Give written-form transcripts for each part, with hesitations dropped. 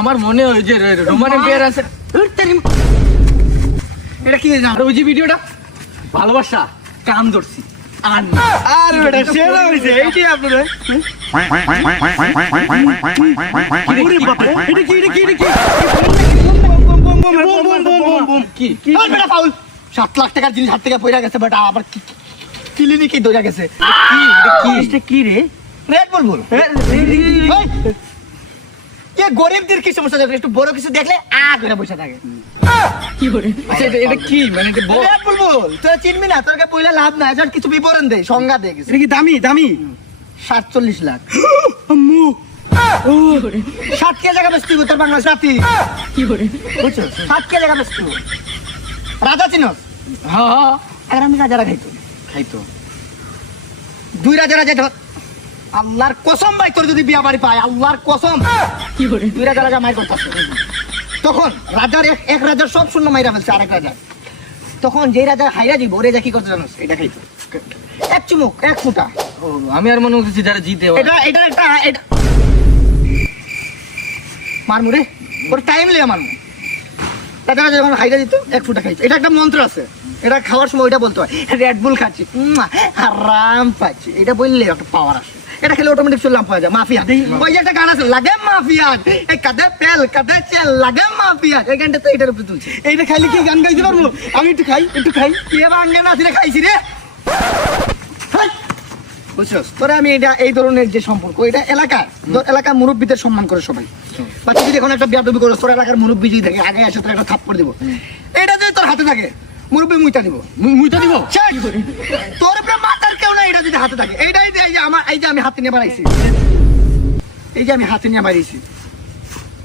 আমার মনে হয় যে রোমান এম্পায়ার আছে। এটা কি জানো ওই যে ভিডিওটা ভালোবাসা কাম ধরছি আর না। আরে বেটা সেরা হইছে এইটাই আপনাদের ওরে বাপ রে এটা কি কি কি বেটা ফাউল 7 লাখ টাকার জিনিস হাত থেকে পয়রা গেছে বেটা আবার ক্লিনিকে ধরে গেছে এটা কি রে রেড বল কে গরিবদের কি সমস্যা থাকে একটু বড় কিছু দেখলে করে বসে থাকে কি করে আচ্ছা এটা কি মানে এটা বল রেড বল তুই চিনবি না তোকে বইলে লাভ নাই যখন কিছু বিবরণ দেই সংজ্ঞা দেই এটা কি দামি 47 লাখ আম্মু 7 কে জায়গা বেচতি তোর বাংলা সাথী কি করে বুঝছো 7 কে জায়গা বেচতি রাজা চিনস হ্যাঁ আর আমি রাজারা খাইতো 2 রাজারা যেত আল্লাহর কসম ভাই তোর যদি বিয়া বাড়ি পায় আল্লাহর কসম কি করে 2 রাজা মাইর করতেছে তখন রাজার এক রাজার সব শূন্য মাইরা ফেলছে আরেক রাজা তখন যে রাজা হাইরা দিব ওরে যা কি করতে জানোস এটা খাইতো এক চুমুক এক ফুটা ও আমি আর মনে করছি যারা জিতে এটা মারমু রে ওর টাইম লিয়া মারমু রাজা যখন হাইরা দিত এক ফুটা খাইছে এটা একটা মন্ত্র আছে এটা খাওয়ার সময় ওইটা বলতে হয় রেড বুল খাচ্ছি আরাম পাচ্ছি এটা বললে একটা পাওয়ার আসে এটা খেলে অটোমেটিক চললাম পাওয়া যায় মাফিয়া ওই যে একটা গান আছে লাগে মাফিয়া এই কাদে পেল কাদে চেল লাগে মাফিয়া এই গানটা তো এটার উপরে তুলছে এইটা খাইলে কি গান গাইতে পারবো আমি একটু খাই কে বাঙ্গে না দিলে খাইছি রে বুঝছস তোরা আমি এটা এই ধরনের যে সম্পর্ক এটা এলাকার মুরব্বীদের সম্মান করে সবাই বাচ্চা যদি এখন একটা বিয়াদবি করে তোর এলাকার মুরব্বী যদি থাকে আগে এসে তোর একটা থাপ্পড় দিব এটা যদি তোর হাতে থাকে মুরব্বী মুইতা দিব তোর উপরে মাথার কেউ না এটা যদি হাতে থাকে এইটাই এই যে আমার এই যে আমি হাতে নিয়ে বাড়াইছি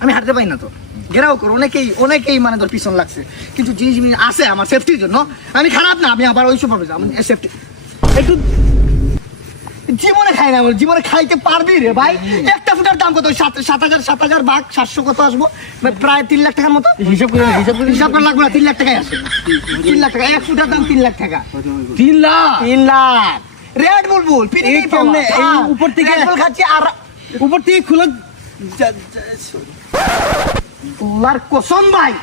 আমি হাঁটতে পারি না তো ঘেরাও করো অনেকেই মানে তোর পিছন লাগছে কিন্তু জিনিস আছে আমার সেফটির জন্য আমি খারাপ না আমি আবার ওই সব সেফটি একটু জীবনে খাই না জীবনে খাইতে পারবি রে ভাই একটা ফুটার দাম কত 7,000 ভাগ 700 কত আসবো প্রায় 3 লাখ টাকার মতো হিসাব করে লাগবে না 3 লাখ টাকাই আসে 3 লাখ টাকা এক ফুটার দাম 3 লাখ টাকা 3 লাখ রেড বুলবুল এই কেমনে এই উপর থেকে খাচ্ছি আর উপর থেকে খুলে তোলার কসম ভাই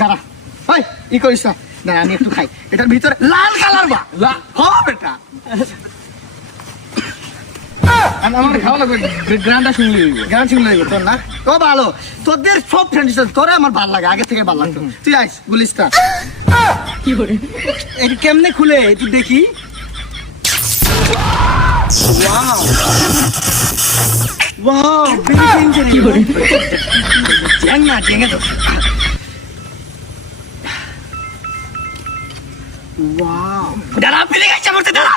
দাঁড়া ভাই ই করিস না দাঁড়া আমি একটু খাই এটার ভিতরে লাল কালার বা বেটা আমার খাওয়া লাগবে গানটা শুনলি গান শুনলে তোর না তো ভালো তোদের সব ফ্রেন্ড তোরে আমার ভালো লাগে আগে থেকে ভালো লাগতো তুই আইস গুলিস্তা কি করে এটা কেমনে খুলে একটু দেখি ওয়াও ভেরি ডেঞ্জারাস কি করে জেঙ্গে তো ওয়াও দাঁড়া ফিরে গেছে আমার দাঁড়া